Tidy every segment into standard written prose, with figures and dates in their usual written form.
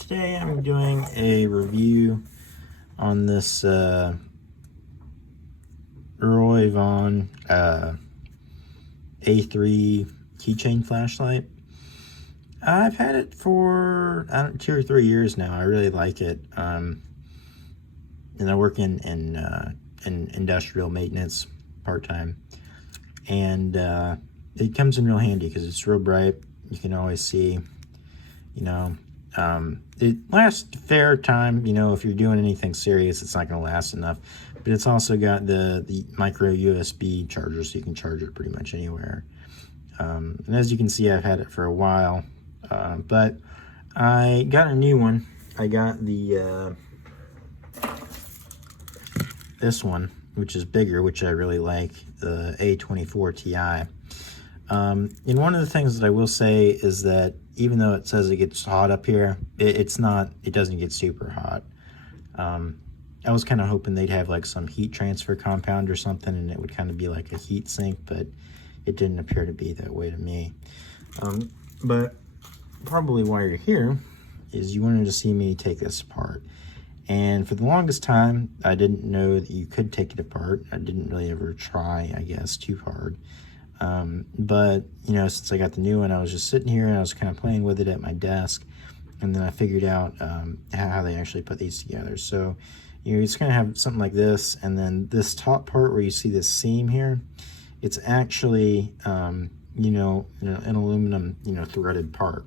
Today I'm doing a review on this RovyVon A3 keychain flashlight. I've had it for 2 or 3 years now. I really like it. And I work in industrial maintenance part-time, and it comes in real handy because it's real bright. You can always see, you know. It lasts a fair time. If you're doing anything serious, it's not going to last enough. But it's also got the micro USB charger, so you can charge it pretty much anywhere. And as you can see, I've had it for a while, but I got a new one. I got the this one, which is bigger, which I really like, the A24 Ti. And one of the things that I will say is that even though it says it gets hot up here, it doesn't get super hot. I was kind of hoping they'd have like some heat transfer compound or something, and it would kind of be like a heat sink, but it didn't appear to be that way to me. But probably why you're here is you wanted to see me take this apart. And for the longest time, I didn't know that you could take it apart. I didn't really ever try, I guess, too hard. But since I got the new one, I was just sitting here and I was kind of playing with it at my desk, and then I figured out how they actually put these together. So it's going to have something like this, and then this top part where you see this seam here, it's actually an aluminum threaded part,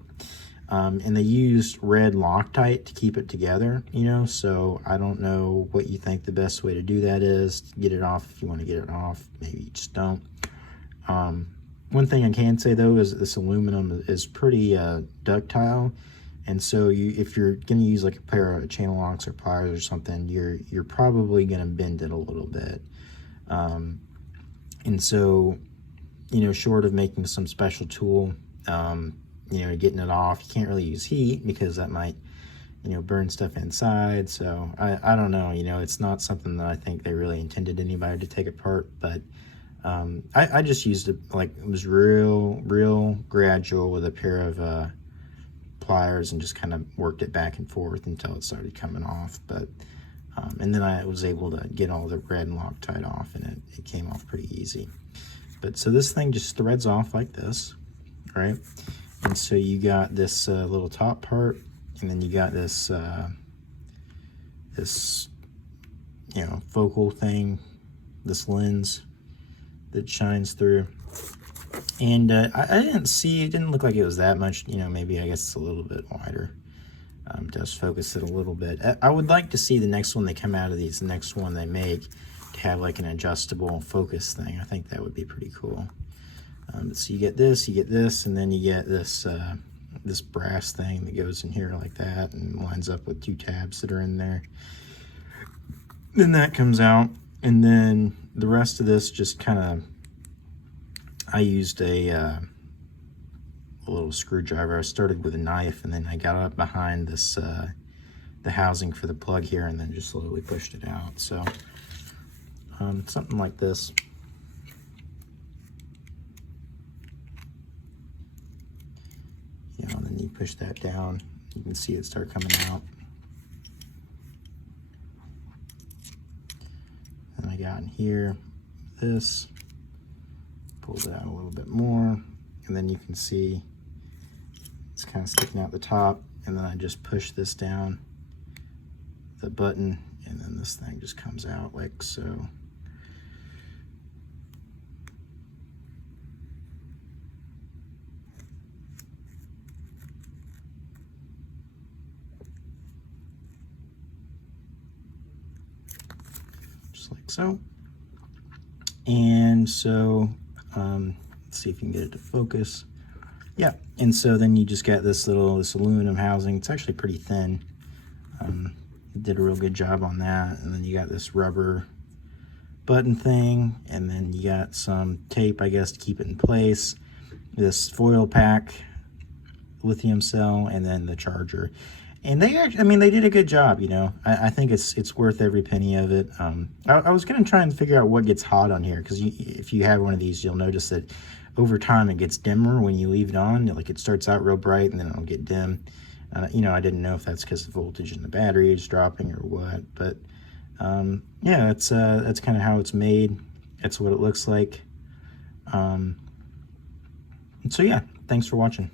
and they used red Loctite to keep it together. So I don't know what you think the best way to do that is to get it off. If you want to get it off, maybe you just don't. One thing I can say though is that this aluminum is pretty ductile, and so if you're going to use like a pair of channel locks or pliers or something, you're probably going to bend it a little bit. And so short of making some special tool, getting it off, you can't really use heat because that might burn stuff inside. So I don't know, it's not something that I think they really intended anybody to take apart, but I just used it like it was real gradual with a pair of pliers, and just kind of worked it back and forth until it started coming off. But and then I was able to get all the red and Loctite off, and it came off pretty easy. But so this thing just threads off like this, right? And so you got this little top part, and then you got this this focal thing, this lens that shines through. And I didn't see, it didn't look like it was that much, maybe I guess it's a little bit wider. Does focus it a little bit. I would like to see the next one they come out of these, the next one they make, to have like an adjustable focus thing. I think that would be pretty cool. So you get this, and then you get this this brass thing that goes in here like that and lines up with 2 tabs that are in there. Then that comes out, and then the rest of this just kind of, I used a little screwdriver. I started with a knife, and then I got up behind this the housing for the plug here, and then just slowly pushed it out. So something like this. And then you push that down, you can see it start coming out. And I got in here this, pulled it out a little bit more, and then you can see it's kind of sticking out the top, and then I just push this down, the button, and then this thing just comes out like so. Just like so. And so let's see if you can get it to focus. Yeah, and so then you just got this aluminum housing. It's actually pretty thin. It did a real good job on that. And then you got this rubber button thing, and then you got some tape, I guess, to keep it in place. This foil pack, lithium cell, and then the charger. And they actually, I mean, they did a good job, I think it's worth every penny of it. I was going to try and figure out what gets hot on here, because if you have one of these, you'll notice that over time it gets dimmer when you leave it on. Like, it starts out real bright, and then it'll get dim. You know, I didn't know if that's because the voltage in the battery is dropping or what, but yeah, that's kind of how it's made. It's what it looks like. So yeah, thanks for watching.